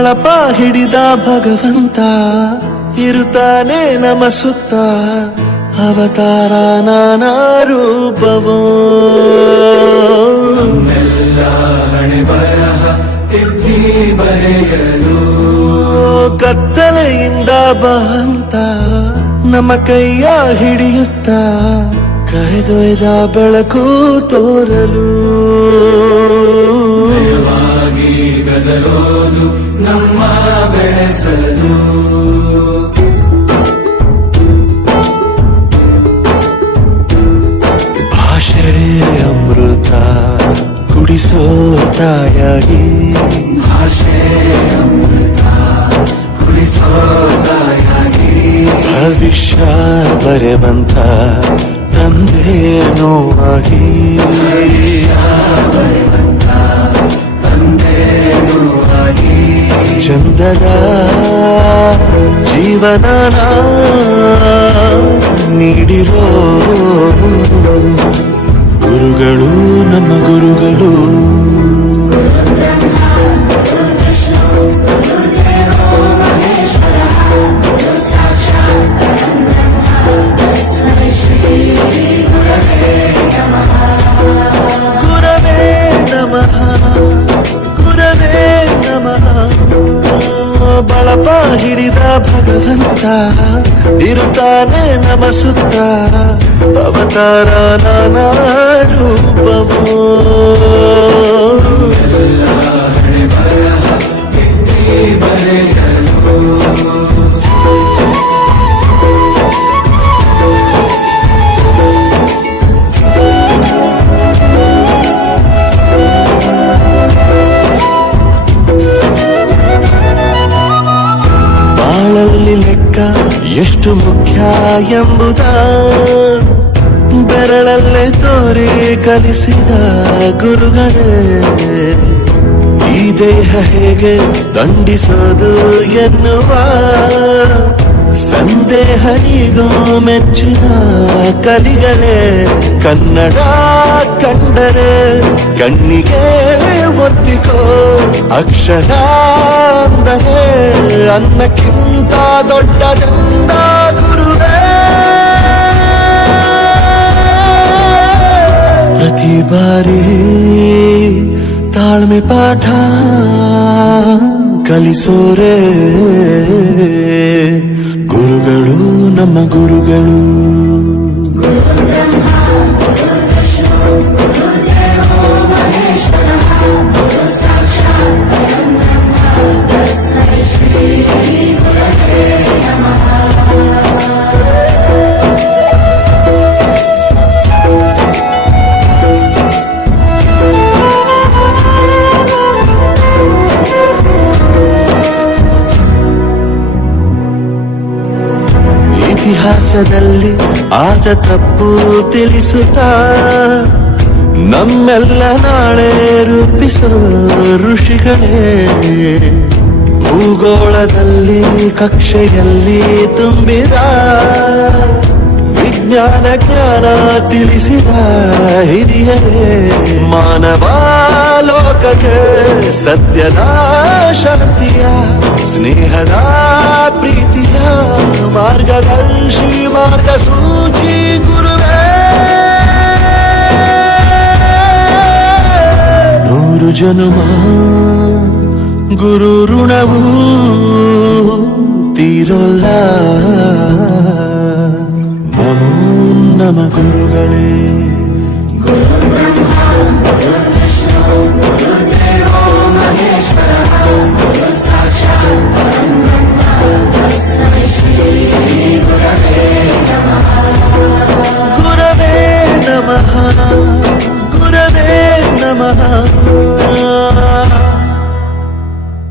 ಬಳಪ ಹಿಡಿದ ಭಗವಂತ ಇರುತ್ತಾನೆ ನಮ ಸುತ್ತ ಅವತಾರ ನಾನಾ ರೂಪವೋ ಹಣೆ ಬರಹ ತಿದ್ದಿ ಬರೆಯಲು ಕತ್ತಲೆಯಿಂದ ಬಂತ ನಮ್ಮ ಕೈಯ ಹಿಡಿಯುತ್ತ ಕರೆದೊಯ್ದ ಬೆಳಕು ತೋರಲು ನಯವಾಗಿ ಗದರೋದು ನಮ್ಮ ಬೆಳೆಸಲು ಭಾಷೆಯ ಅಮೃತ ಕುಡಿಸೋ ತಾಯಾಗಿ ಭಾಷೆ ಅಮೃತ ಕುಡಿಸೋ ತಾಯಾಗಿ ಭವಿಷ್ಯ ಬರೆವಂತ ತಂದೆನೋ ಆಗಿ ತಂದೆನೂ ಆಗಿ ಚಂದದ ಜೀವನ ನೀಡಿರೋ ಗುರುಗಳು ನಮ್ಮ ಗುರುಗಳು ಗುರವೇ ನಮಃ ಗುರವೇ ನಮಃ ಬಳಪ ಹಿಡಿದ ಭಗವಂತ ಇರುತ್ತಾನೆ ನಮ ಸುತ್ತ ಅವತಾರ ನಾನಾ ರೂಪವೋ ಹಣೆ ಬರಹ ತಿದ್ದಿ ಬರೆಯಲು ಬಾಳಲ್ಲಿ ಲೆಕ್ಕ ಎಷ್ಟು ಮುಖ್ಯ ಎಂಬುದ ಬೆರಳಲ್ಲೇ ತೋರಿ ಕಲಿಸಿದ ಗುರುಗಳೇ ಈ ದೇಹ ಹೇಗೆ ದಂಡಿಸೋದು ಎನ್ನುವ ಸಂದೇಹನಿಗೋ ಮೆಚ್ಚಿನ ಕಲಿಗಳೇ ಕನ್ನಡ ಕಂಡರೆ ಕಣ್ಣಿಗೆ ಒತ್ತಿಕೋ ಅಕ್ಷರ ಅಂದರೆ ಅನ್ನಕ್ಕಿಂತ ದೊಡ್ಡದೆಂದ ಗುರುವೇ ಪ್ರತಿ ಬಾರಿ ತಾಳ್ಮೆ ಪಾಠ ಕಲಿಸೋರೆ ಗುರುಗಳು ನಮ್ಮ ಗುರುಗಳು ಇತಿಹಾಸದಲ್ಲಿ ಆದ ತಪ್ಪು ತಿಳಿಸುತ್ತಾ ನಮ್ಮೆಲ್ಲ ನಾಳೆ ರೂಪಿಸೋ ಋಷಿಗಳೇ ಭೂಗೋಳದಲ್ಲಿ ಕಕ್ಷೆಯಲ್ಲಿ ತುಂಬಿದ ವಿಜ್ಞಾನ ಜ್ಞಾನ ತಿಳಿಸಿದ ಹಿರಿಯರೇ ಮಾನವ ಲೋಕಕ್ಕೆ ಸತ್ಯದ ಶಾಂತಿಯ ಸ್ನೇಹದ ಪ್ರೀತಿಯ ಮಾರ್ಗದರ್ಶಿ ಮಾರ್ಗಸೂಚಿ ಗುರುವೇ ನೂರು ಜನುಮ ಗುರು ಋಣವು ತೀರೋಲ್ಲ ನಮೋ ನಮ ಗುರುಗಳೇ